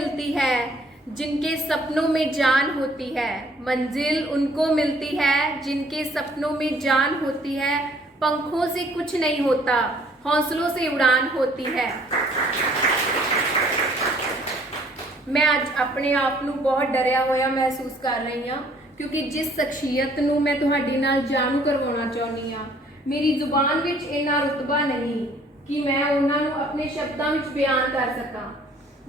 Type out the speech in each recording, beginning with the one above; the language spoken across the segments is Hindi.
मिलती है जिनके सपनों में जान होती है। मंजिल उनको मिलती है जिनके सपनों में जान होती है। पंखों से कुछ नहीं होता, हौसलों से उड़ान होती है। मैं आज अपने आप ਨੂੰ बहुत डरिया होया महसूस कर रही हाँ, क्योंकि जिस शख्सियत ਨੂੰ मैं ਤੁਹਾਡੇ ਨਾਲ ਜਾਣੂ ਕਰਵਾਉਣਾ ਚਾਹੁੰਦੀ ਹਾਂ, मेरी जुबान ਵਿੱਚ ਇੰਨਾ रुतबा नहीं कि मैं ਉਹਨਾਂ ਨੂੰ ਆਪਣੇ ਸ਼ਬਦਾਂ ਵਿੱਚ ਬਿਆਨ ਕਰ ਸਕਾਂ।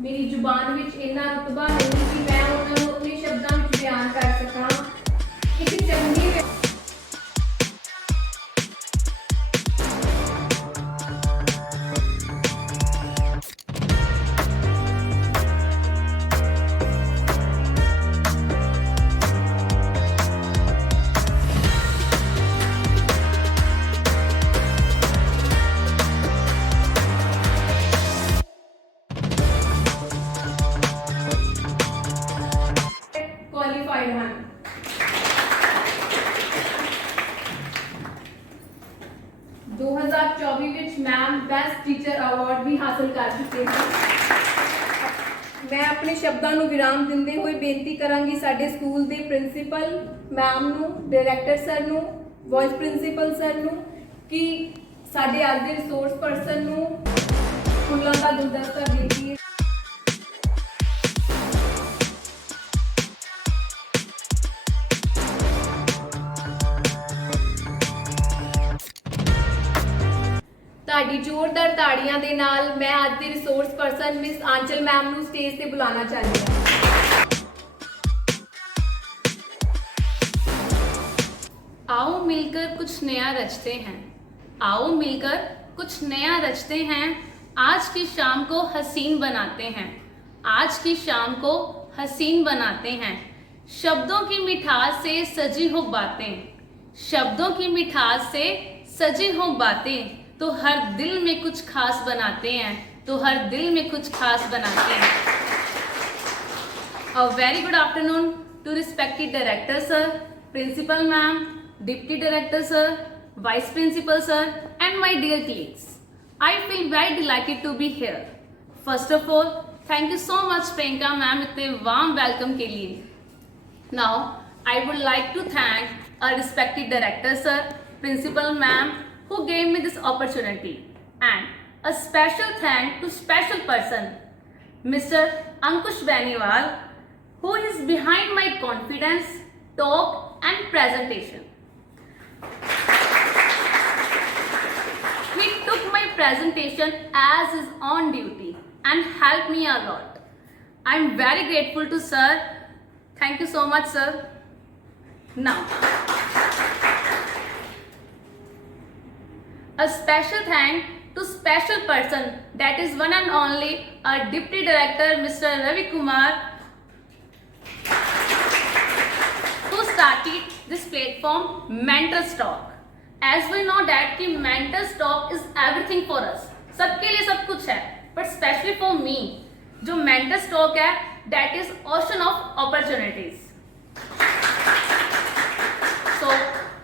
मेरी जुबान ਵਿੱਚ ਇੰਨਾ रुतबा नहीं कि मैं ਉਹਨਾਂ ਨੂੰ ਆਪਣੇ ਸ਼ਬਦਾਂ ਵਿੱਚ ਬਿਆਨ ਕਰ ਸਕਾਂ। ਇੱਕ ਚੰਗੀ क्वालिफाइड हैं। 2024 ਵਿੱਚ मैम बेस्ट टीचर अवार्ड भी हासिल कर चुके हैं। मैं अपने शब्दों ਨੂੰ विराम ਦਿੰਦੇ ਹੋਏ ਬੇਨਤੀ ਕਰਾਂਗੀ ਸਾਡੇ ਸਕੂਲ ਦੇ ਪ੍ਰਿੰਸੀਪਲ ਮੈਮ ਨੂੰ, डायरैक्टर सर ਨੂੰ, ਵਾਈਸ ਪ੍ਰਿੰਸੀਪਲ ਸਰ ਨੂੰ ਕਿ ਸਾਡੇ ਅੱਜ ਦੇ ਰਿਸੋਰਸ ਪਰਸਨ ਨੂੰ ਫੁੱਲਾਂ ਦਾ ਗੁਲਦਸਤਾ ਦੇ ਕੇ ਤੁਹਾਡੀ ਜ਼ੋਰਦਾਰ ਤਾੜੀਆਂ ਦੇ ਨਾਲ ਮੈਂ ਅੱਜ ਦੀ resource person miss Anchal ma'am ਨੂੰ ਸਟੇਜ ਤੇ ਬੁਲਾਉਣਾ ਚਾਹੁੰਦੀ ਹਾਂ। आओ मिलकर कुछ नया रचते हैं, आओ मिलकर कुछ नया रचते हैं। आज की शाम को हसीन बनाते हैं, आज की शाम को हसीन बनाते हैं। शब्दों की मिठास से सजी हो बातें, शब्दों की मिठास से सजी हो बातें, तो हर दिल में कुछ खास बनाते हैं, तो हर दिल में कुछ खास बनाते हैं। A very good afternoon to respected director sir, principal ma'am, deputy director sir, vice principal sir and my dear colleagues. I feel very delighted to be here. First of all, thank you so much Priyanka ma'am इतने warm welcome के लिए. Now I would like to thank our respected director sir, principal ma'am who gave me this opportunity, and a special thank to special person Mr. Ankush Beniwal, who is behind my confidence, talk and presentation. He took my presentation as his own duty and helped me a lot. I am very grateful to sir. Thank you so much sir. Now a special thank to special person, that is one and only our deputy director Mr. Ravi Kumar, who started this platform Mentors Talk. As we know that कि Mentors Talk is everything for us, सबके लिए सब कुछ है, but especially for me जो Mentors Talk है that is ocean of opportunities. So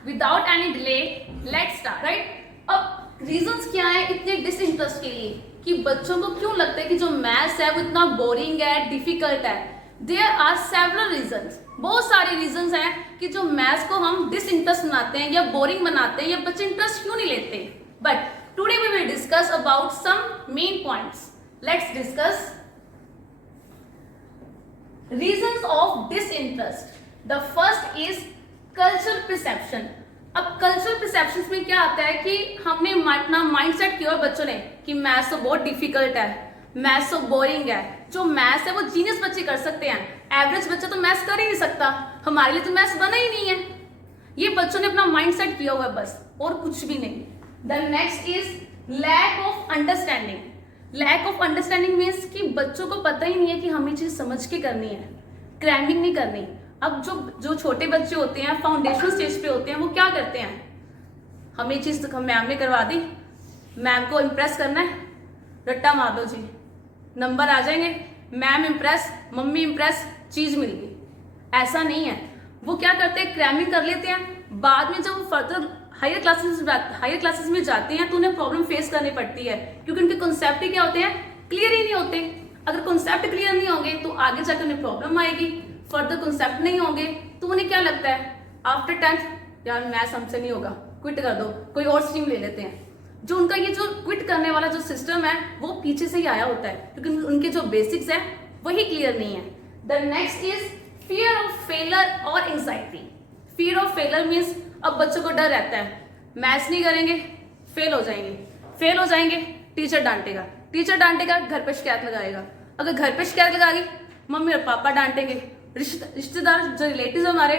without any delay let's start, right? अब रीजंस क्या है इतने डिसइंटरेस्ट के लिए कि बच्चों को क्यों लगता है कि जो मैथ्स है वो इतना बोरिंग है, डिफिकल्ट है? देयर आर सेवरल रीजंस, बहुत सारे रीजंस हैं कि जो मैथ्स को हम डिसइंटरेस्ट बनाते हैं या बोरिंग बनाते हैं या बच्चे इंटरेस्ट क्यों नहीं लेते। But today we will discuss about some main points. Let's discuss reasons of disinterest. The first is cultural perception. अब कल्चरल परसेप्शंस में क्या आता है कि हमने अपना माइंडसेट किया बच्चों ने कि मैथ्स तो बहुत डिफिकल्ट है, मैथ्स तो बोरिंग है। जो मैथ्स है वो जीनियस बच्चे कर सकते हैं, एवरेज बच्चा तो मैथ्स कर ही नहीं सकता, हमारे लिए तो मैथ्स बना ही नहीं है। ये बच्चों ने अपना माइंडसेट किया हुआ है बस, और कुछ भी नहीं। The next is lack of understanding. Lack of understanding means कि बच्चों को पता ही नहीं है कि हमें चीज समझ के करनी है, क्रैमिंग नहीं करनी। अब जो छोटे बच्चे होते हैं फाउंडेशन स्टेज पे होते हैं वो क्या करते हैं, हमें चीज मैम ने करवा दी, मैम को इम्प्रेस करना है, रट्टा मार दो जी, नंबर आ जाएंगे, मैम इम्प्रेस, मम्मी इम्प्रेस, चीज मिल गई। ऐसा नहीं है, वो क्या करते हैं क्रैमिंग कर लेते हैं, बाद में जब वो फर्दर हायर क्लासेस में जाते हैं तो उन्हें प्रॉब्लम फेस करनी पड़ती है क्योंकि उनके कॉन्सेप्ट ही क्या होते हैं, क्लियर ही नहीं होते। अगर कॉन्सेप्ट क्लियर नहीं होंगे तो आगे जाकर उन्हें प्रॉब्लम आएगी। फर्दर कॉन्सेप्ट नहीं होंगे तो उन्हें क्या लगता है आफ्टर 10th, यार मैथ्स हमसे नहीं होगा, क्विट कर दो, कोई और स्ट्रीम ले लेते हैं। जो उनका ये जो क्विट करने वाला जो सिस्टम है वो पीछे से ही आया होता है, क्योंकि उनके जो बेसिक्स है वही क्लियर नहीं है। The next is fear of failure और anxiety. Fear of failure means अब बच्चों को डर रहता है मैथ्स नहीं करेंगे फेल हो जाएंगे, फेल हो जाएंगे टीचर डांटेगा, टीचर डांटेगा घर पे शिकायत लगाएगा, अगर घर पे शिकायत लगाएगी मम्मी और पापा डांटेंगे, रिश्तेदार जो रिलेटिव हमारे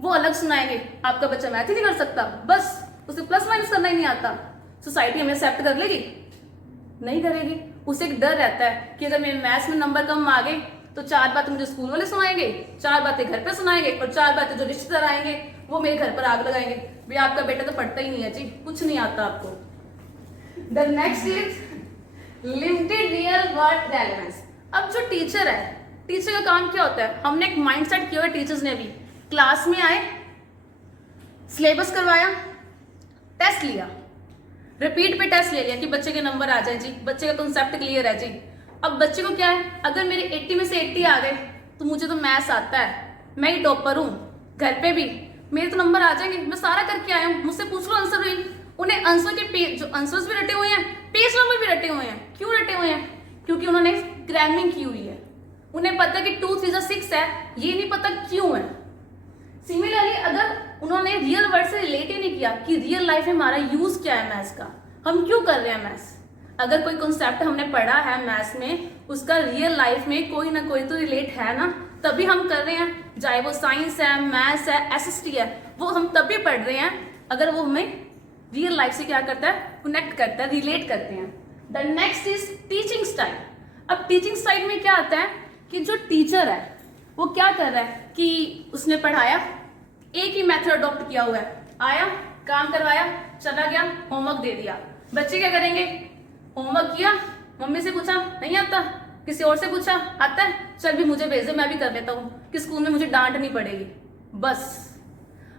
वो अलग सुनाएंगे आपका बच्चा मैथ ही नहीं कर सकता, बस उसे प्लस माइनस करना ही नहीं आता। सोसाइटी हमें एक्सेप्ट कर लेगी? नहीं करेगी। उसे एक डर रहता है कि अगर मेरे मैथ्स में नंबर कम आ गए तो 4 बातें मुझे स्कूल वाले सुनाएंगे, 4 बातें घर पे सुनाएंगे और 4 बातें जो रिश्तेदार आएंगे वो मेरे घर पर आग लगाएंगे, भैया आपका बेटा तो पढ़ता ही नहीं है जी, कुछ नहीं आता आपको। The next is limited real world relevance. अब जो टीचर है, टीचर का काम क्या होता है? हमने एक माइंडसेट किया है टीचर्स ने भी, क्लास में आए, सिलेबस करवाया, टेस्ट लिया, रिपीट पे टेस्ट ले लिया कि बच्चे के नंबर आ जाए जी, बच्चे का कॉन्सेप्ट क्लियर है जी। अब बच्चे को क्या है, अगर मेरे 80 में से 80 आ गए तो मुझे तो मैथ्स आता है, मैं ही टॉपर हूँ, घर पे भी मेरे तो नंबर आ जाएंगे, मैं सारा करके आया हूँ, मुझसे पूछ लो आंसर भी। उन्हें आंसर के पेज, जो आंसर्स भी रटे हुए हैं, पेज नंबर भी रटे हुए हैं। क्यों रटे हुए हैं? क्योंकि उन्होंने क्रैमिंग की हुई है, उन्हें पता कि 2 3 6 है, ये नहीं पता क्यों है। सिमिलरली अगर उन्होंने रियल वर्ल्ड से रिलेट ही नहीं किया कि रियल लाइफ में हमारा यूज क्या है मैथ्स का, हम क्यों कर रहे हैं मैथ्स, अगर कोई कॉन्सेप्ट हमने पढ़ा है मैथ्स में उसका रियल लाइफ में कोई ना कोई तो रिलेट है ना, तभी हम कर रहे हैं। चाहे वो साइंस है, मैथ्स है, एसएसटी है, वो हम तभी पढ़ रहे हैं अगर वो हमें रियल लाइफ से क्या करता है, कनेक्ट करता है, रिलेट करते हैं। The next is teaching style. अब टीचिंग स्टाइल में क्या आता है कि जो टीचर है वो क्या कर रहा है कि उसने पढ़ाया, एक ही मेथड अडॉप्ट किया हुआ है, आया काम करवाया चला गया, होमवर्क दे दिया। बच्चे क्या करेंगे, होमवर्क किया, मम्मी से पूछा नहीं आता, किसी और से पूछा आता है, चल भी मुझे भेज दे मैं भी कर लेता हूँ कि स्कूल में मुझे डांट नहीं पड़ेगी। बस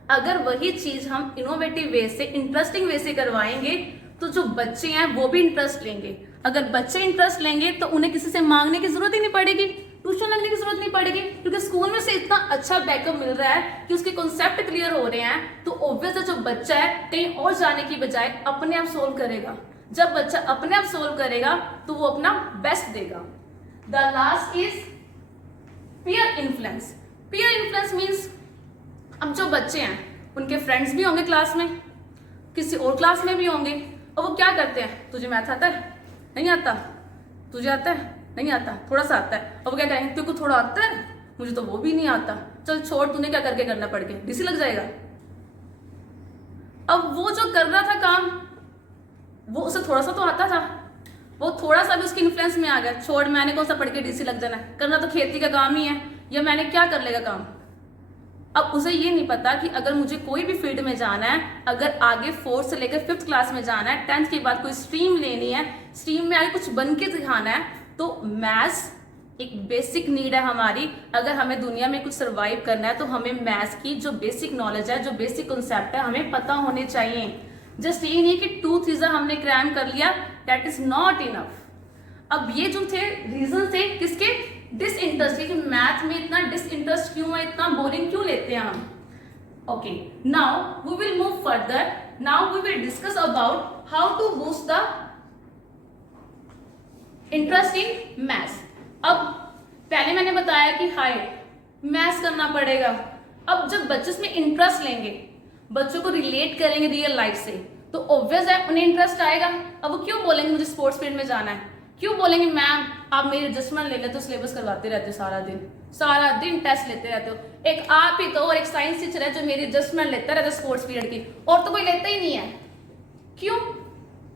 अगर वही चीज हम इनोवेटिव वे से, इंटरेस्टिंग वे से करवाएंगे तो जो बच्चे हैं वो भी इंटरेस्ट लेंगे। अगर बच्चे इंटरेस्ट लेंगे तो उन्हें किसी से मांगने की जरूरत ही नहीं पड़ेगी, ट्यूशन लगने की जरूरत नहीं पड़ेगी, क्योंकि स्कूल में से इतना अच्छा बैकअप मिल रहा है कि उसके कॉन्सेप्ट क्लियर हो रहे हैं। तो ऑब्वियस है जो बच्चा है कहीं और जाने की बजाय अपने आप सोल्व करेगा। जब बच्चा अपने आप सोल्व करेगा तो वो अपना बेस्ट देगा। The last is peer influence. Peer influence means अब जो बच्चे हैं उनके फ्रेंड्स भी होंगे क्लास में, किसी और क्लास में भी होंगे, और वो क्या करते हैं, तुझे मैथ आता है नहीं आता, तुझे आता है नहीं आता, थोड़ा सा आता है, और वो क्या कहेंगे तेरे को थोड़ा आता है, मुझे तो वो भी नहीं आता, चल छोड़ तूने क्या करके करना पड़ के, डीसी लग जाएगा। अब वो जो कर रहा था काम वो उसे थोड़ा सा तो आता था, वो थोड़ा सा भी उसके इन्फ्लुएंस में आ गया, छोड़ मैंने कौन सा पढ़ के डीसी लग जाना है, करना तो खेती का काम ही है, या मैंने क्या कर लेगा काम। अब उसे ये नहीं पता कि अगर मुझे कोई भी फील्ड में जाना है, अगर आगे 4th से लेकर 5th क्लास में जाना है, 10th के बाद कोई स्ट्रीम लेनी है, स्ट्रीम में आगे कुछ बन के दिखाना है, तो मैथ्स एक बेसिक नीड है हमारी। अगर हमें दुनिया में कुछ सर्वाइव करना है तो हमें मैथ्स की जो बेसिक नॉलेज है, जो बेसिक कॉन्सेप्ट है, हमें पता होने चाहिए। जस्ट ये नहीं कि 2 3 हमने क्रैम कर लिया, दैट इज नॉट इनफ। अब ये जो थे रीजन थे किसके, डिसइंटरेस्ट, कि मैथ में इतना डिसइंटरेस्ट क्यों है, इतना बोरिंग क्यों लेते हैं हम। Okay, now we will move further. Now we will discuss about how to boost the interest in maths. अब पहले मैंने बताया कि हाय मैथ्स करना पड़ेगा। अब जब बच्चे इसमें इंटरेस्ट लेंगे, बच्चों को रिलेट करेंगे रियल लाइफ से, तो ऑब्वियस है उन्हें इंटरेस्ट आएगा। अब वो क्यों बोलेंगे मुझे स्पोर्ट्स फील्ड में जाना है, क्यों बोलेंगे मैम आप मेरी एडजस्टमेंट ले लेते हो, सिलेबस करवाते रहते हो, सारा दिन टेस्ट लेते रहते हो, एक आप ही तो और एक साइंस टीचर है जो मेरी एडजस्टमेंट लेता रहता है स्पोर्ट्स पीरियड की, और तो कोई लेता ही नहीं है। क्यों?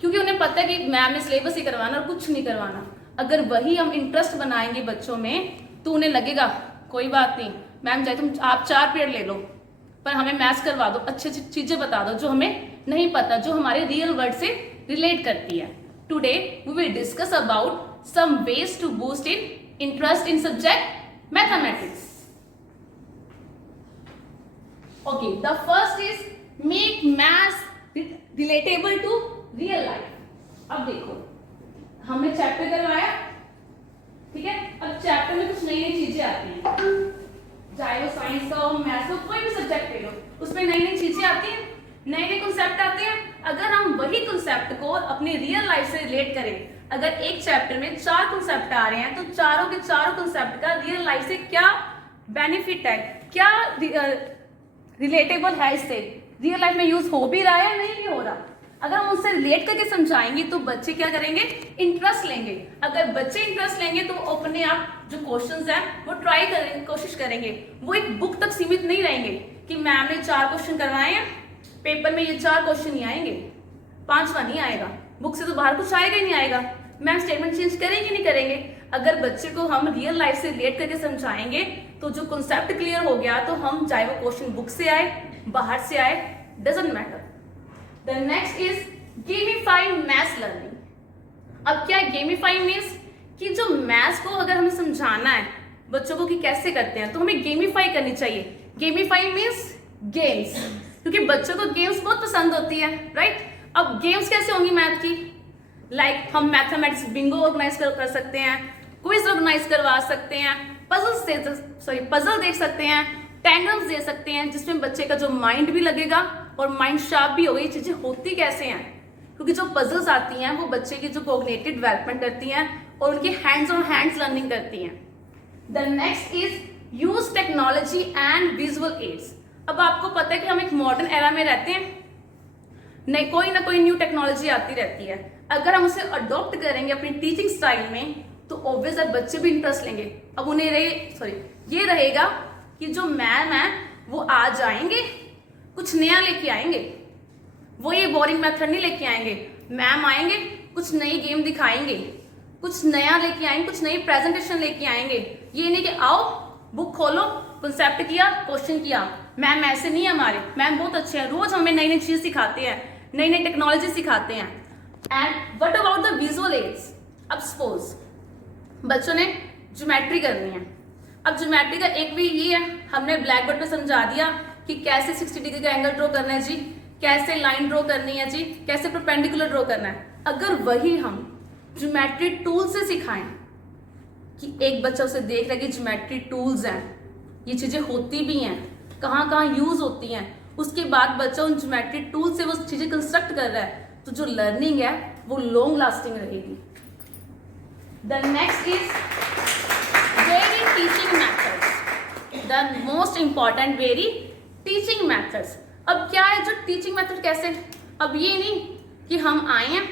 क्योंकि उन्हें पता है कि मैम ने सिलेबस ही करवाना और कुछ नहीं करवाना। अगर वही हम इंटरेस्ट बनाएंगे बच्चों में तो उन्हें लगेगा कोई बात नहीं मैम, चाहे तुम आप 4 पीरियड ले लो पर हमें मैथ्स करवा दो, अच्छी अच्छी चीजें बता दो जो हमें नहीं पता, जो हमारे रियल वर्ल्ड से रिलेट करती है। Today we will discuss about some ways to boost in interest in subject mathematics. Okay, the first is make maths relatable to real life. अब देखो हमने चैप्टर करवाया, ठीक है। अब चैप्टर में कुछ नई नई चीजें आती हैं, चाहे वो साइंस का हो, मैथ्स हो, कोई भी सब्जेक्ट ले लो, उसमें नई नई चीजें आती हैं, नए नए कॉन्सेप्ट आते हैं। अगर हम वही कॉन्सेप्ट को अपनी रियल लाइफ से रिलेट करें, अगर एक चैप्टर में 4 कॉन्सेप्ट आ रहे हैं तो चारों के चारों कॉन्सेप्ट का रियल लाइफ से क्या बेनिफिट है, क्या रिलेटेबल है, इससे रियल लाइफ में यूज हो भी रहा है या नहीं भी हो रहा। अगर हम उससे रिलेट करके समझाएंगे तो बच्चे क्या करेंगे, इंटरेस्ट लेंगे। अगर बच्चे इंटरेस्ट लेंगे तो वो अपने आप जो क्वेश्चंस हैं वो ट्राई करेंगे, कोशिश करेंगे। वो एक बुक तक सीमित नहीं रहेंगे कि मैम ने 4 क्वेश्चन करवाए हैं, पेपर में ये 4 क्वेश्चन नहीं आएंगे, 5वां नहीं आएगा, बुक से तो बाहर कुछ आएगा ही नहीं आएगा, मैम स्टेटमेंट चेंज करेंगे नहीं करेंगे। अगर बच्चे को हम रियल लाइफ से रिलेट करके समझाएंगे तो जो कॉन्सेप्ट क्लियर हो गया, तो हम चाहे वो क्वेश्चन बुक से आए, बाहर से आए, doesn't matter. The next is gamify maths learning. अब क्या गेमिफाई मीन्स कि जो मैथ्स को अगर हमें समझाना है बच्चों को कि कैसे करते हैं, तो हमें गेमिफाई करनी चाहिए। गेमिफाई मीन्स गेम्स, क्योंकि बच्चों को गेम्स बहुत पसंद होती है, राइट। अब गेम्स कैसे होंगी मैथ की, लाइक हम मैथमेटिक्स बिंगो ऑर्गेनाइज कर सकते हैं, क्विज ऑर्गेनाइज करवा सकते हैं, पजल देख सकते हैं, टैंगम्स दे सकते हैं, जिसमें बच्चे का जो माइंड भी लगेगा और माइंड शार्प भी होगा। ये चीजें होती कैसे हैं, क्योंकि जो पजल्स आती हैं वो बच्चे की जो कॉग्निटिव डेवलपमेंट करती हैं और उनकी हैंड्स ऑन हैंड्स लर्निंग करती हैं। The next is use technology and visual aids. अब आपको पता है कि हम एक मॉडर्न एरा में रहते हैं, नहीं कोई ना कोई न्यू टेक्नोलॉजी आती रहती है। अगर हम उसे अडॉप्ट करेंगे अपनी टीचिंग स्टाइल में तो ऑब्वियस है बच्चे भी इंटरेस्ट लेंगे। अब उन्हें ये रहेगा कि जो मैम है वो आ जाएंगे, कुछ नया लेके आएंगे, वो ये बोरिंग मेथड नहीं लेके आएंगे। मैम आएंगे, कुछ नई गेम दिखाएंगे, कुछ नया लेके आएंगे, कुछ नई प्रेजेंटेशन लेके आएंगे। ये नहीं कि आओ बुक खोलो, कंसेप्ट किया, क्वेश्चन किया। मैम ऐसे नहीं है हमारे, मैम बहुत अच्छे हैं, रोज हमें नई नई चीज सिखाते हैं, नई नई टेक्नोलॉजी सिखाते हैं। And what about the visual aids. अब सपोज बच्चों ने ज्योमेट्री करनी है। अब ज्योमेट्री का एक भी ये है, हमने ब्लैक बोर्ड पे समझा दिया कि कैसे 60 डिग्री का एंगल ड्रॉ करना है जी, कैसे लाइन ड्रॉ करनी है जी, कैसे परपेंडिकुलर ड्रॉ करना है। अगर वही हम ज्योमेट्री टूल से सिखाएं कि एक बच्चा उसे देख रहा है कि ज्योमेट्री टूल्स हैं, ये चीजें होती भी हैं, कहाँ कहाँ यूज होती हैं, उसके बाद बच्चा उन ज्योमेट्री टूल से वो चीजें कंस्ट्रक्ट कर रहा है, तो जो लर्निंग है वो लॉन्ग लास्टिंग रहेगी। The next is very teaching methods, the most important very teaching methods. अब क्या है जो टीचिंग मेथड कैसे, अब ये नहीं कि हम आए हैं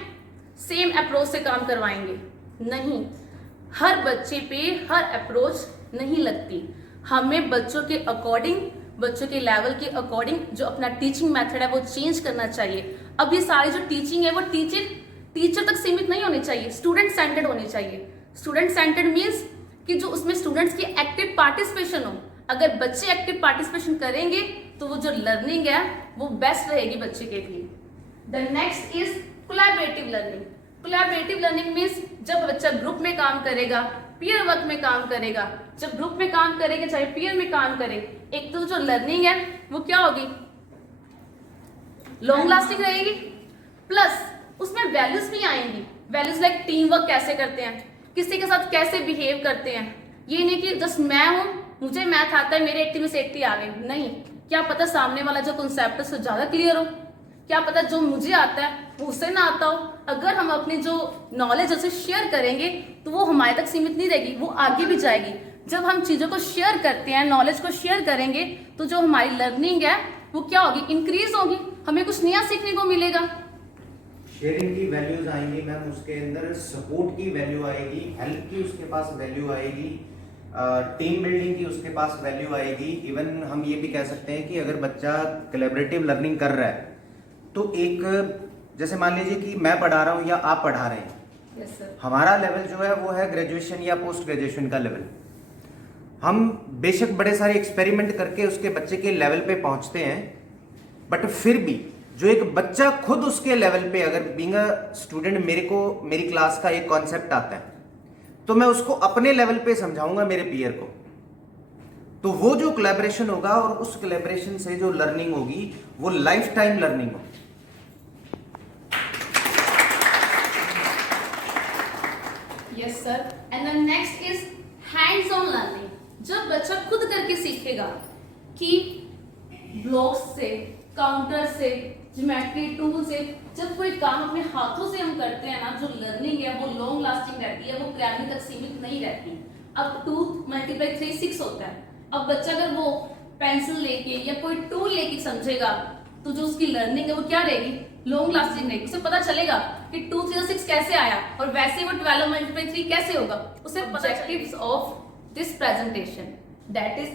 सेम अप्रोच से काम करवाएंगे, नहीं, हर बच्चे पे हर अप्रोच नहीं लगती। हमें बच्चों के अकॉर्डिंग, बच्चों के लेवल के अकॉर्डिंग जो अपना टीचिंग मेथड है वो चेंज करना चाहिए। अब ये सारी जो टीचिंग है वो टीचर तक सीमित नहीं होनी चाहिए, स्टूडेंट सेंटर्ड होनी चाहिए। स्टूडेंट सेंटर्ड मीन्स कि जो उसमें स्टूडेंट्स की एक्टिव पार्टिसिपेशन हो। अगर बच्चे एक्टिव पार्टिसिपेशन करेंगे तो वो जो लर्निंग है वो बेस्ट रहेगी बच्चे के लिए। The next is collaborative learning. Collaborative learning means जब बच्चा ग्रुप में काम करेगा, पीयर वर्क में काम करेगा, जब ग्रुप में काम करेगा चाहे पीयर में काम करे, एक तो जो लर्निंग है वो क्या होगी, लॉन्ग लास्टिंग रहेगी, प्लस उसमें वैल्यूज भी आएंगी। वैल्यूज लाइक टीम वर्क कैसे करते हैं, किसी के साथ कैसे बिहेव करते हैं। ये नहीं कि जस्ट मैं हूं, मुझे मैथ आता है, मेरे 80 में से 80 आ गए, नहीं, क्या पता सामने वाला जो कॉन्सेप्ट है उससे ज्यादा क्लियर हो, क्या पता जो मुझे आता है वो उससे ना आता हो। अगर हम अपनी जो नॉलेज उसे शेयर करेंगे तो वो हमारे तक सीमित नहीं रहेगी, वो आगे भी जाएगी। जब हम चीजों को शेयर करते हैं, नॉलेज को शेयर करेंगे, तो जो हमारी लर्निंग है वो क्या होगी, इंक्रीज होगी, हमें कुछ नया सीखने को मिलेगा। शेयरिंग की वैल्यूज आएंगी मैम, उसके अंदर सपोर्ट की वैल्यू आएगी, हेल्प की उसके पास वैल्यू आएगी, टीम बिल्डिंग की उसके पास वैल्यू आएगी। इवन हम ये भी कह सकते हैं कि अगर बच्चा कोलैबोरेटिव लर्निंग कर रहा है तो एक, जैसे मान लीजिए कि मैं पढ़ा रहा हूँ या आप पढ़ा रहे हैं, yes, sir. हमारा लेवल जो है वो है ग्रेजुएशन या पोस्ट ग्रेजुएशन का लेवल। हम बेशक बड़े सारे एक्सपेरिमेंट करके उसके बच्चे के लेवल पे पहुंचते हैं, बट फिर भी जो एक बच्चा खुद उसके लेवल पे, अगर बीइंग अ स्टूडेंट मेरी क्लास का एक कॉन्सेप्ट आता है तो मैं उसको अपने लेवल पे समझाऊंगा मेरे पीयर को, तो वो जो कोलैबोरेशन होगा और उस कोलैबोरेशन से जो लर्निंग होगी वो लाइफ टाइम लर्निंग होगी। Yes, sir. And and the next is hands on learning. जब बच्चा खुद करके सीखेगा कि ब्लॉक्स से, काउंटर से, ज्योमेट्री टूल से, जब कोई काम अपने हाथों से हम करते हैं ना, जो लर्निंग है वो लॉन्ग लास्टिंग रहती है, वो क्राइम तक सीमित नहीं रहती. अब 2 × 3 6 होता है. अब बच्चा अगर वो पेंसिल लेके या कोई टूल लेके समझेगा तो जो उसकी लर्निंग है वो क्या रहेगी, लॉन्ग लास्टिंग रहेगी. उसे पता चलेगा कि 2 3 6 कैसे आया और वैसे वो 12 × 3 कैसे होगा. उसे objectives of this presentation that is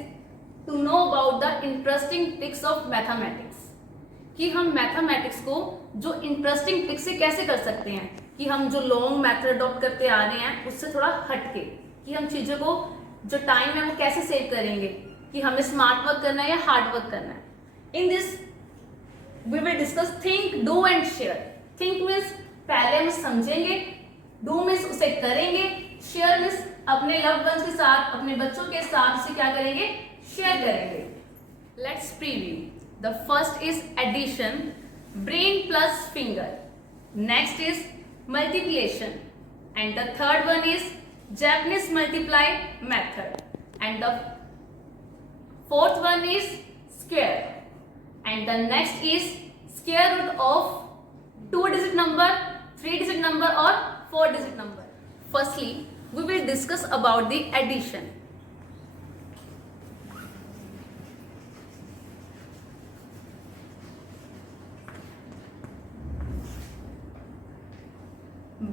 to know about the interesting tricks of mathematics, कि हम मैथमेटिक्स को जो इंटरेस्टिंग ट्रिक से कैसे कर सकते हैं, कि हम जो लॉन्ग मेथड अडॉप्ट करते आ रहे हैं उससे थोड़ा हटके, कि हम चीजों को जो टाइम है वो कैसे सेव करेंगे, कि हमें स्मार्ट वर्क करना है या हार्ड वर्क करना है. In this we will discuss think, do and share. Think means पहले हम समझेंगे, डू मीन्स उसे करेंगे, शेयर मीन्स अपने लव्ड वंस के साथ, अपने बच्चों के साथ उसे क्या करेंगे, शेयर करेंगे. Let's preview. The first is addition, brain plus finger. Next is multiplication and the third one is Japanese multiply method and the fourth one is square and the next is square root of 2-digit number, 3-digit number or 4-digit number. Firstly, we will discuss about the addition.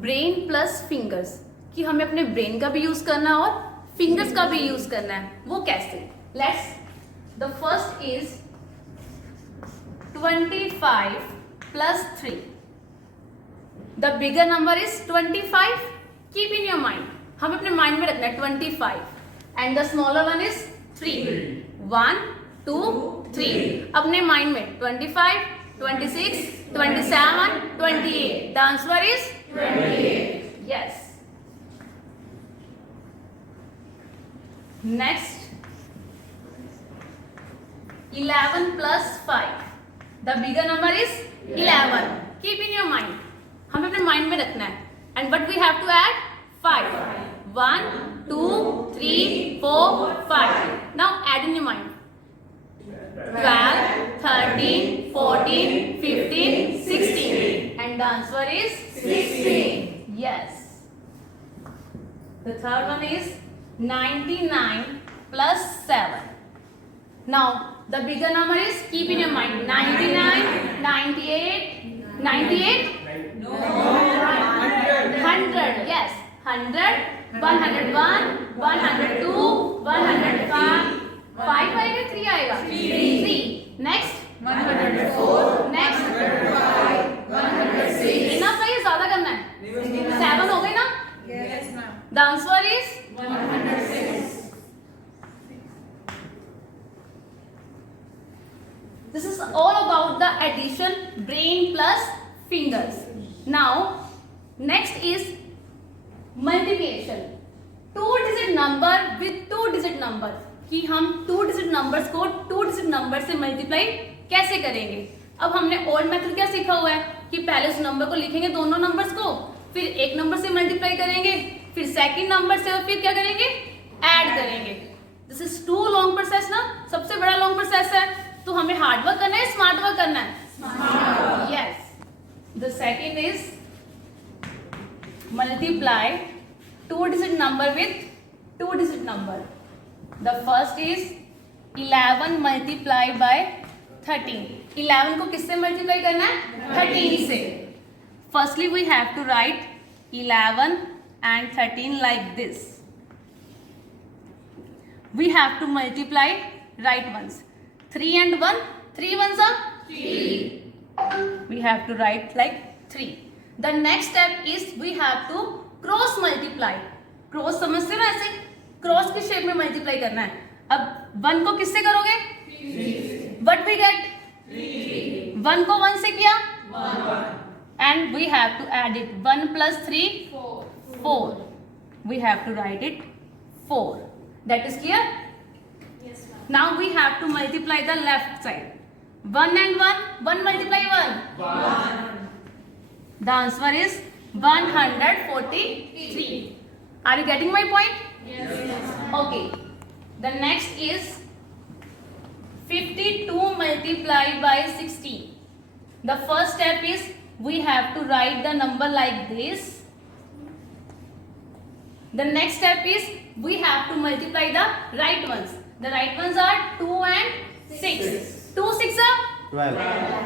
Brain plus fingers, कि हमें अपने ब्रेन का भी यूज करना है और फिंगर्स का भी यूज करना है. वो कैसे? Let's the first is 25 plus 3. The bigger number is 25. Keep in your mind, हम अपने माइंड में रखना है 25 and the smaller one is 3. 1 2 3 अपने माइंड में 25 26 27 28. The answer is 28. Yes. Next, 11 plus 5. The bigger number is 11. Keep in your mind. हमें अपने माइंड में रखना है. And what we have to add? 5. 1 2 3 4 5. Now add in your mind. 12 13 14 15 16. And the answer is 16. Yes. The third one is 99 plus 7. Now the bigger number is, keep in your mind, 99 98 98 no 100. Yes, 100 101 102 105 5 आएगा 3 आएगा 3. Next 104. Next 105 106. इनफ है, ये ज्यादा करना है. 7 हो गई ना? Yes ma'am. The answer is 106. This is all about the addition, brain plus fingers. Now, next is multiplication. 2-digit number with 2-digit number. कि हम 2-digit numbers को 2-digit number से multiply कैसे करेंगे. अब हमने old method क्या सीखा हुआ है कि पहले उस नंबर को लिखेंगे, दोनों नंबर्स को, फिर एक नंबर से मल्टीप्लाई करेंगे, फिर सेकंड नंबर से और फिर क्या करेंगे, ऐड करेंगे. This is too long process ना, सबसे बड़ा लॉन्ग प्रोसेस है. तो हमें हार्ड वर्क करना है, स्मार्ट वर्क करना है. Yes. The second is multiply 2-digit number with 2-digit number. The first is 11 multiply by 13. 11 को किससे मल्टीप्लाई करना है, 13 से. Firstly, we have to write 11 and 13 like this. We have to multiply right ones. 3 and 1, 3 ones are 3. We have to write like 3. The next step is we have to cross multiply. Cross समझते हो ना, ऐसे क्रॉस की शेप में मल्टीप्लाई करना है. अब 1 को किससे करोगे, what we get, 1 को 1 से किया, 1. And we have to add it. 1 plus 3 4. We have to write it 4. That is clear? Yes ma'am. Now we have to multiply the left side. 1 and 1, 1 multiply 1. The answer is 143. Are you getting my point? Yes. Okay. The next is 52 multiplied by 16. The first step is we have to write the number like this. The next step is we have to multiply the right ones. The right ones are 2 and 6. 2 6 are 12.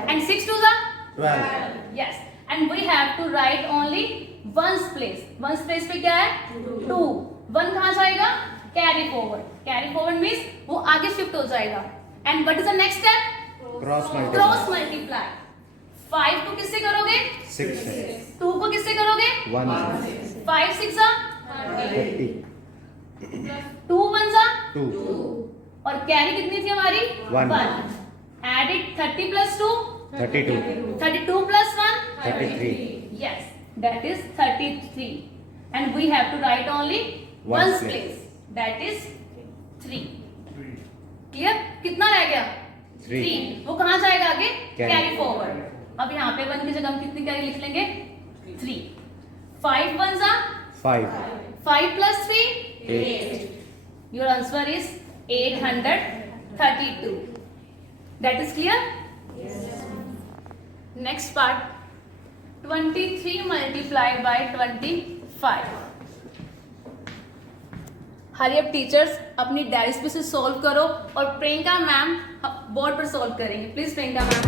and 6 2 are 12. yes. And we have to write only ones place. Ones place पे क्या है 2. 1 कहाँ जाएगा carry forward. Carry forward means वो आगे शिफ्ट हो जाएगा. And what is the next step? Cross multiply. 5 को किससे करोगे? 6. 2 को किससे करोगे? 1. 5 6 are 30. 2 1 are 2. और कैरी कितनी थी हमारी? One. 1. Add it 30 plus 2. 32. 32 plus 1. 33. Yes, that is 33. And we have to write only Ones ones place. That is 3. Clear? कितना रह गया? 3. वो कहाँ जाएगा आगे? Carry forward. अब यहाँ पे 1 की जगह हम कितनी कैरी लिख लेंगे? 3. 5 ones are 5. 5 plus 3. 8. Your answer is 832. That is clear? Yes. Next part, 23 multiplied by 25. हरी अब टीचर्स अपनी डायरीज पे से सॉल्व करो और प्रियंका मैम बोर्ड पर सॉल्व करेंगे. Please Priyanka ma'am.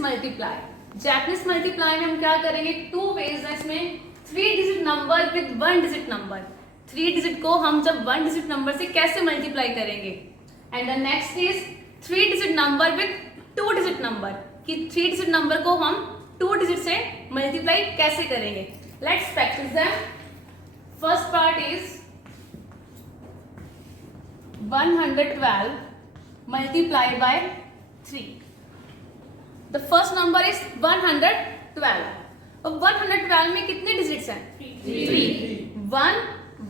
Multiply. Japanese multiply में हम क्या करेंगे? 2 वेज है इसमें. 3 digit number with 1 digit number. 3 digit को हम जब 1 डिजिट नंबर से कैसे मल्टीप्लाई करेंगे? And the next is 3 digit number with 2 digit number. कि 3 डिजिट नंबर को हम 2 डिजिट से मल्टीप्लाई कैसे करेंगे? Let's practice them. First part is 112 multiply by 3. The first number is 112. अब 112 में कितने डिजिट्स हैं? 3. 1,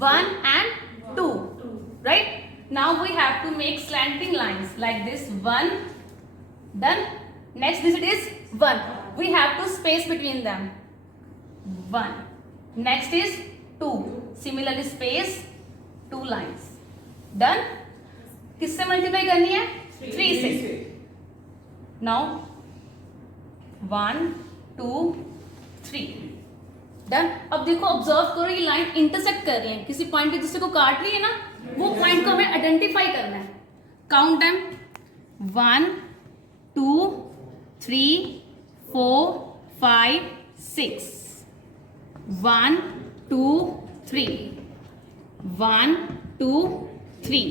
1 and 2. Right? Now we have to make slanting lines like this. 1. Then next digit is 1. We have to space between them. 1. Next is 2. Similarly space 2 lines. Done? किससे मल्टीप्लाई करनी है? 3 से. Now 1 2 3. डन. अब देखो ऑब्जर्व करो ये लाइन इंटरसेक्ट कर रही है किसी पॉइंट पे. दूसरे को काट रही है ना, वो पॉइंट को हमें आइडेंटिफाई करना है. Count them. 1 2 3 4 5 6. 1 2 3. 1 2 3.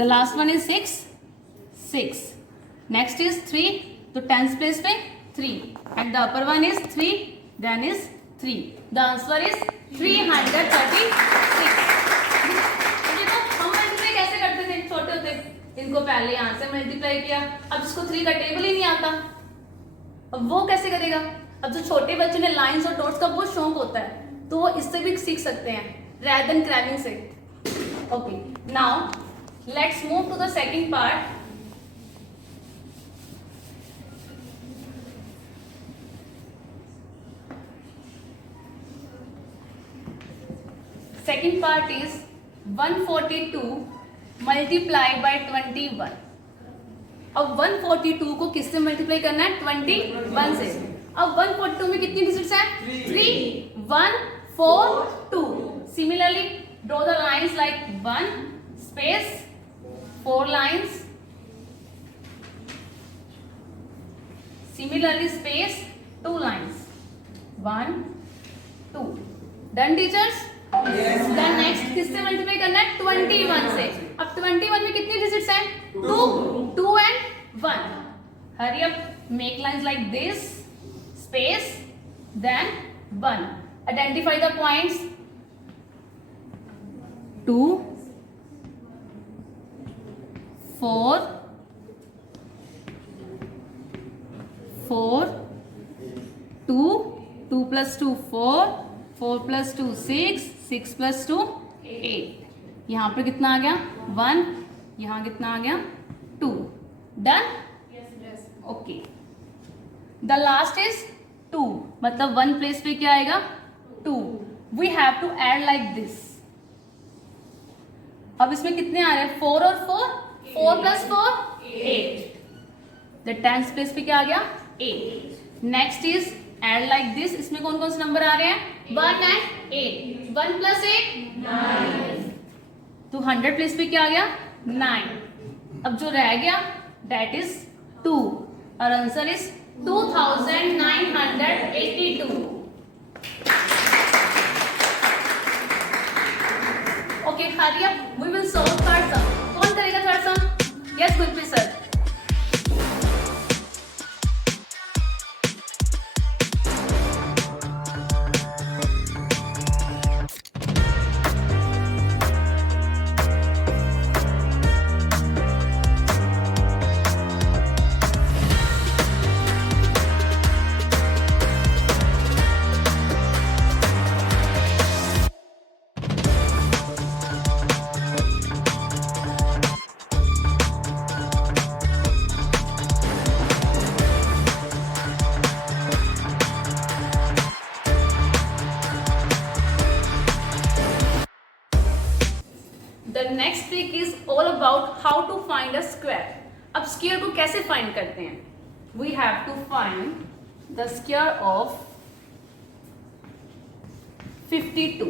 The last one is 6. 6. Next is 3. तो टेंस प्लेस पे 3 and the upper one is 3 then is 3. The answer is 336. देखो हम मल्टीप्लाई कैसे करते थे छोटे होते. इनको पहले यहाँ से मल्टीप्लाई किया. अब इसको 3 का टेबल ही नहीं आता. अब वो कैसे करेगा? अब जो छोटे बच्चे ने लाइंस और डॉट्स का बहुत शौक होता है तो वो इससे भी सीख सकते हैं रेदर देन क्रैबिंग से. Okay, now let's move to the second part. Second part is 142 multiplied by 21. अब 142 को किससे मल्टीप्लाई करना है? 21 से. अब 142 में कितनी डिजिट्स हैं? 3 1 4 2. Similarly, draw the lines like 1 space 4 lines. Similarly, space 2 lines. 1 2. Done, teachers? Yes. Then next किससे मल्टीप्लाई करना है? 21 से. अब 21 में कितनी डिजिट्स हैं? 2 and 1. Hurry up. Make lines like this. Space. Then 1. Identify the points. 2 4 plus 2 4, 4 plus 2 6, 6 plus 2 8। यहाँ पर कितना आ गया 1, यहाँ कितना आ गया 2। Done? Okay. The last is 2, मतलब 1 प्लेस पे क्या आएगा 2। We have to add like this. अब इसमें कितने आ रहे हैं 4 और 4, 4 प्लस 4 8। द 10th प्लेस पे क्या आ गया 8। Next is add like this. इसमें कौन कौन से नंबर आ रहे हैं 1 एंड 8। 1 प्लस 8 9। तो 100 प्लेस पे क्या आ गया 9। अब जो रह गया दैट इज 2 और answer is 2982। Okay, hurry up, we will solve third sum. कौन करेगा third sum? Yes Gurpreet sir. The next trick is all about how to find a square. अब square को कैसे find करते हैं? We have to find the square of 52.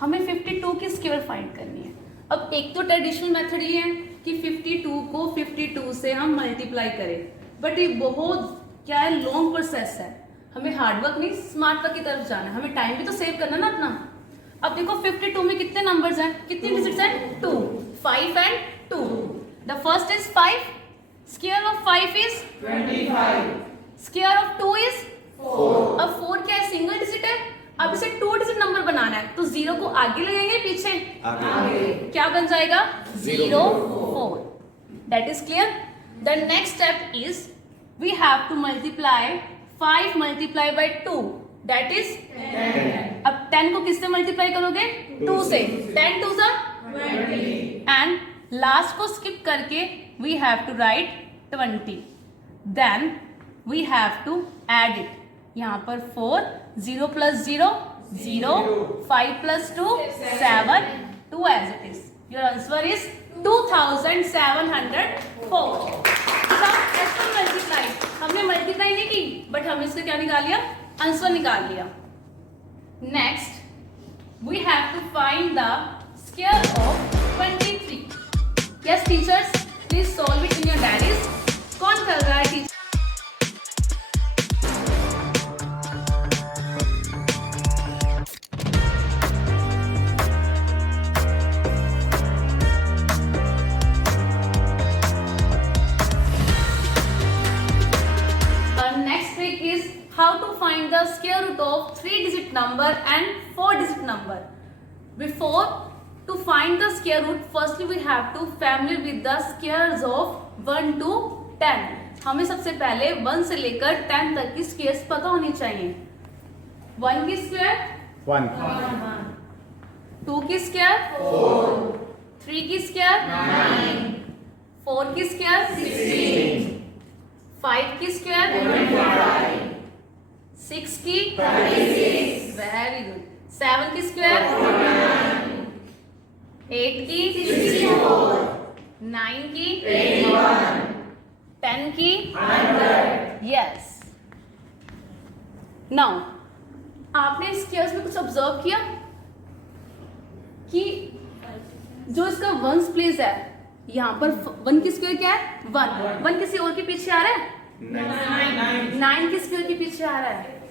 हमें 52 की square find करनी है। अब एक तो ट्रेडिशनल मेथड ये है कि 52 को 52 से हम मल्टीप्लाई करें, बट ये बहुत क्या है लॉन्ग प्रोसेस है। हमें हार्डवर्क नहीं स्मार्ट वर्क की तरफ जाना है, हमें टाइम भी तो सेव करना ना अपना। अब देखो 52 में कितने नंबर्स हैं, कितने डिजिट्स हैं 2, 5 and 2। The first is 5, square of 5 is 25, square of 2 is 4। अब 4 क्या है सिंगल डिजिट है, अब इसे 2 डिजिट नंबर बनाना है तो 0 को आगे लगेंगे पीछे आगे। क्या बन जाएगा 0 4। That is clear. The next step is we have to multiply 5 multiply by 2, that is 10। अब 10 को किससे मल्टीप्लाई करोगे 2 से, 10 2 सा 20 एंड लास्ट को स्किप करके we have to write 20। Then we have to add it. यहाँ पर 4, 0 plus 0 0, 5 plus 2 7, 2 as it is. Your answer is 2704। Multiply हमने मल्टीप्लाई नहीं की बट हमने इसका क्या निकाल लिया आंसर निकाल लिया। Next, we have to find the square of 23. Yes, teachers, please solve it in your diaries. कौन कर रहा है teacher? Our next trick is how to find the square root of 3-digit number and 4-digit number. Before to find the square root, firstly we have to familiar with the squares of 1 to 10. हमें सबसे पहले 1 से लेकर 10 तक की स्क्वायर्स पता होनी चाहिए। 1 की स्क्वायर 1, 2 की स्क्वायर 4, 3 की स्क्वायर 9, 4 की स्क्वायर 16, 5 की स्क्वायर 25, 6 की 36, वेरी गुड, 7 की स्क्वायर 49, 8 की 64, 9 की 81, 10 की 100। यस। नाउ आपने स्क्वायर्स में कुछ ऑब्जर्व किया कि जो इसका वंस प्लेस है यहाँ पर 1 की स्क्वायर क्या है 1 किसी और के पीछे आ रहा है 9 की स्क्वायर के पीछे आ रहा है,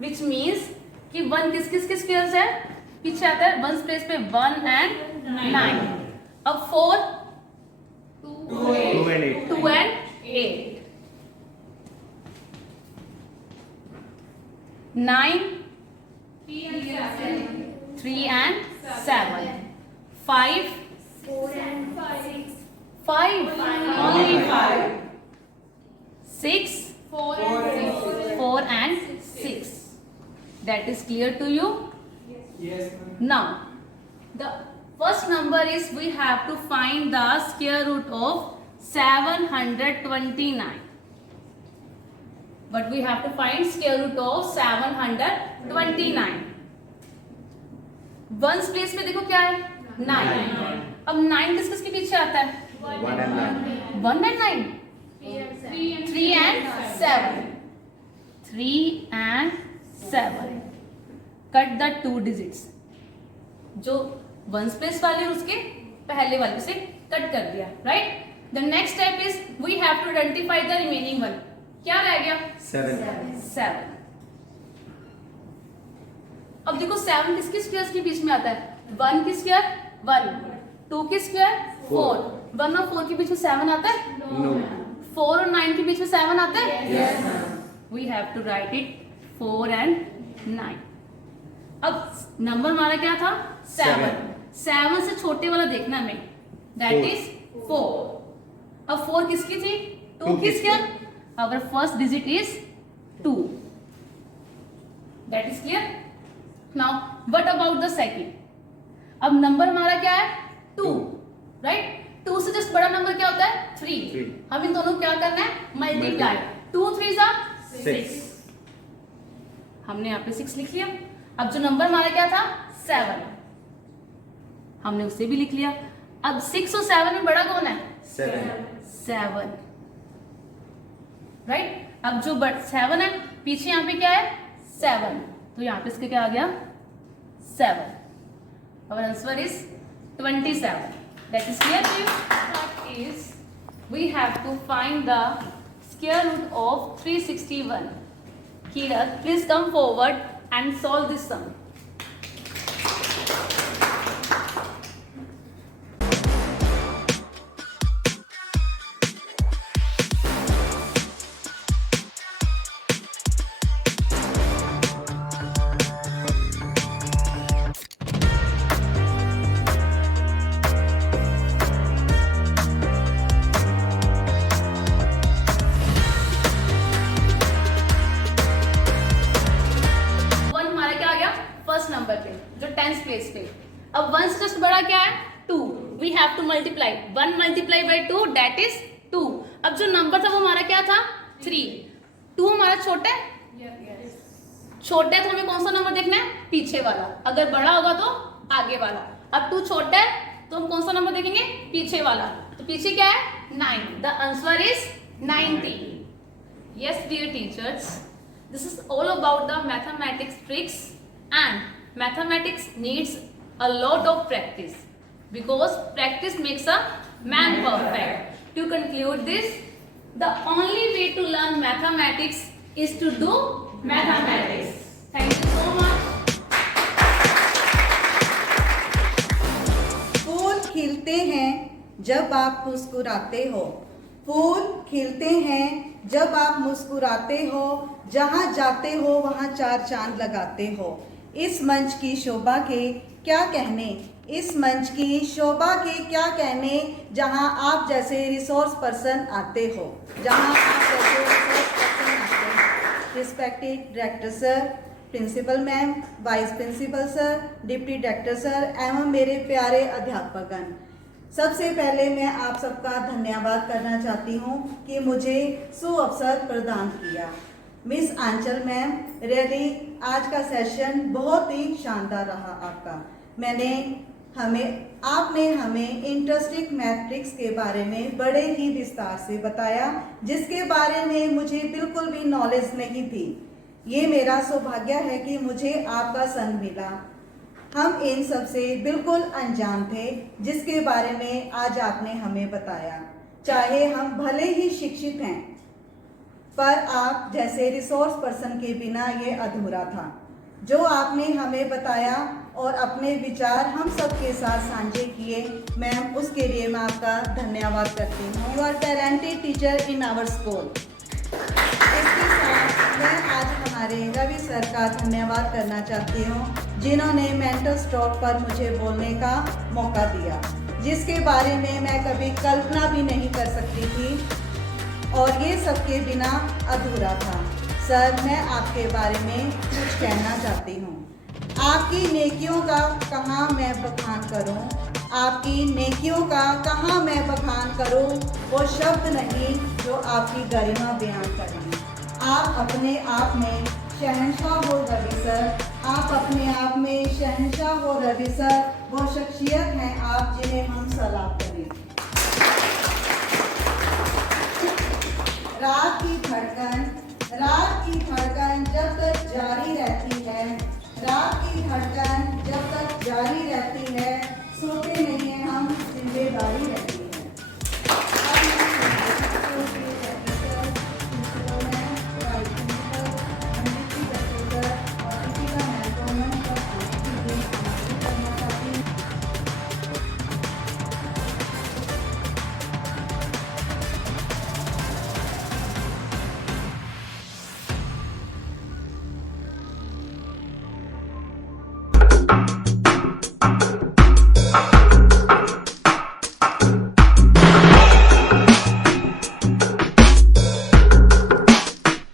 विच मीन्स कि 1 किस किस के स्क्वायर्स है पीछे आता है 1 प्लेस पे 1 एंड 9। अब 4 2 and 8, 9 3 and 7, 5 4 and 5, 5 only 5, 6 4 and 6, That is clear to you? Yes. Now, the first number is we have to find the square root of 729. But we have to find square root of 729. Ones place में देखो क्या है 9. अब 9 किस किसके पीछे आता है 1 and 9. 1 and 9. 3 and 7. 3 and 7. Cut the 2 digits. जो वंस प्लेस वाले उसके पहले वाले से कट कर दिया, right? The next step is we have to identify the remaining one. क्या रह गया 7. अब देखो 7 किसके स्क्वायर के बीच में आता है 1 की स्क्वायर 1, 2 की स्क्वायर 4. 1 और 4 के बीच में 7 आता है No. 4 और 9 के बीच में 7 आता है we have to write it 4 and 9. अब नंबर हमारा क्या था 7 से छोटे वाला देखना हमें, दैट इज 4. अब 4 किसकी थी 2 की square. Our first digit is 2. That is clear. Now what about the second. अब नंबर हमारा क्या है 2, राइट? 2 से जस्ट बड़ा नंबर क्या होता है 3. हम इन दोनों को क्या करना है मल्टीप्लाई. 2 3 6. हमने यहाँ पे 6 लिख लिया. अब जो नंबर हमारा क्या था 7, हमने उसे भी लिख लिया. अब 6 और 7 में बड़ा कौन है 7, राइट? अब जो 7 है पीछे यहाँ पे क्या है 7, तो यहाँ पे इसके क्या आ गया 7. Our answer is 27. That is clear to you? That is, we have to find the square root of 361. Kirat, please come forward and solve this sum. Number पे जो 10th प्लेस पे. अब 1 से जस्ट बड़ा क्या है 2. We have to multiply 1 multiply by 2 that is 2. अब जो नंबर था वो हमारा क्या था 3. 2 हमारा छोटा है छोटा है तो हमें कौन सा नंबर देखना है पीछे वाला. अगर बड़ा होगा तो आगे वाला. अब 2 छोटा है तो हम कौन सा नंबर देखेंगे पीछे वाला. तो पीछे क्या है 9. The answer is 90. Yes dear teachers, this is all about the mathematics tricks, and mathematics needs a lot of practice because practice makes a man perfect. To conclude this, the only way to learn mathematics is to do mathematics. Thank you so much. फूल खिलते हैं जब आप मुस्कुराते हो. फूल खिलते हैं जब आप मुस्कुराते हो. जहाँ जाते हो वहाँ 4 चांद लगाते हो. इस मंच की शोभा के क्या कहने. इस मंच की शोभा के क्या कहने जहाँ आप जैसे रिसोर्स पर्सन आते हो. जहाँ आप जैसे रिसोर्स पर्सन आते हो. Respected director sir, principal ma'am, vice principal sir, deputy director sir एवं मेरे प्यारे अध्यापकगण, सबसे पहले मैं आप सबका धन्यवाद करना चाहती हूँ कि मुझे सुअवसर प्रदान किया. मिस आंचल मैम, रियली आज का सेशन बहुत ही शानदार रहा आपका. आपने हमें इंटरेस्टिंग मैट्रिक्स के बारे में बड़े ही विस्तार से बताया जिसके बारे में मुझे बिल्कुल भी नॉलेज नहीं थी. ये मेरा सौभाग्य है कि मुझे आपका संग मिला. हम इन सब से बिल्कुल अनजान थे जिसके बारे में आज आपने हमें बताया. चाहे हम भले ही शिक्षित हैं पर आप जैसे रिसोर्स पर्सन के बिना ये अधूरा था. जो आपने हमें बताया और अपने विचार हम सबके साथ साझे किए, मैम उसके लिए मैं आपका धन्यवाद करती हूँ. You are talented teacher in our school. इसके साथ मैं आज हमारे रवि सर का धन्यवाद करना चाहती हूँ जिन्होंने मेंटल स्ट्रोक पर मुझे बोलने का मौका दिया जिसके बारे में मैं कभी कल्पना भी नहीं कर सकती थी और ये सबके बिना अधूरा था. सर, मैं आपके बारे में कुछ कहना चाहती हूँ। आपकी नेकियों का कहाँ मैं बखान करूँ, आपकी नेकियों का कहाँ मैं बखान करूँ, वो शब्द नहीं जो आपकी गरिमा बयान करें। आप अपने आप में शहंशाह हो रवि सर, आप अपने आप में शहंशाह हो रवि सर, वो शख्सियत हैं आप जिन्हें हम सलाम करें। रात की धड़कन जब तक जारी रहती है, रात की धड़कन जब तक जारी रहती है,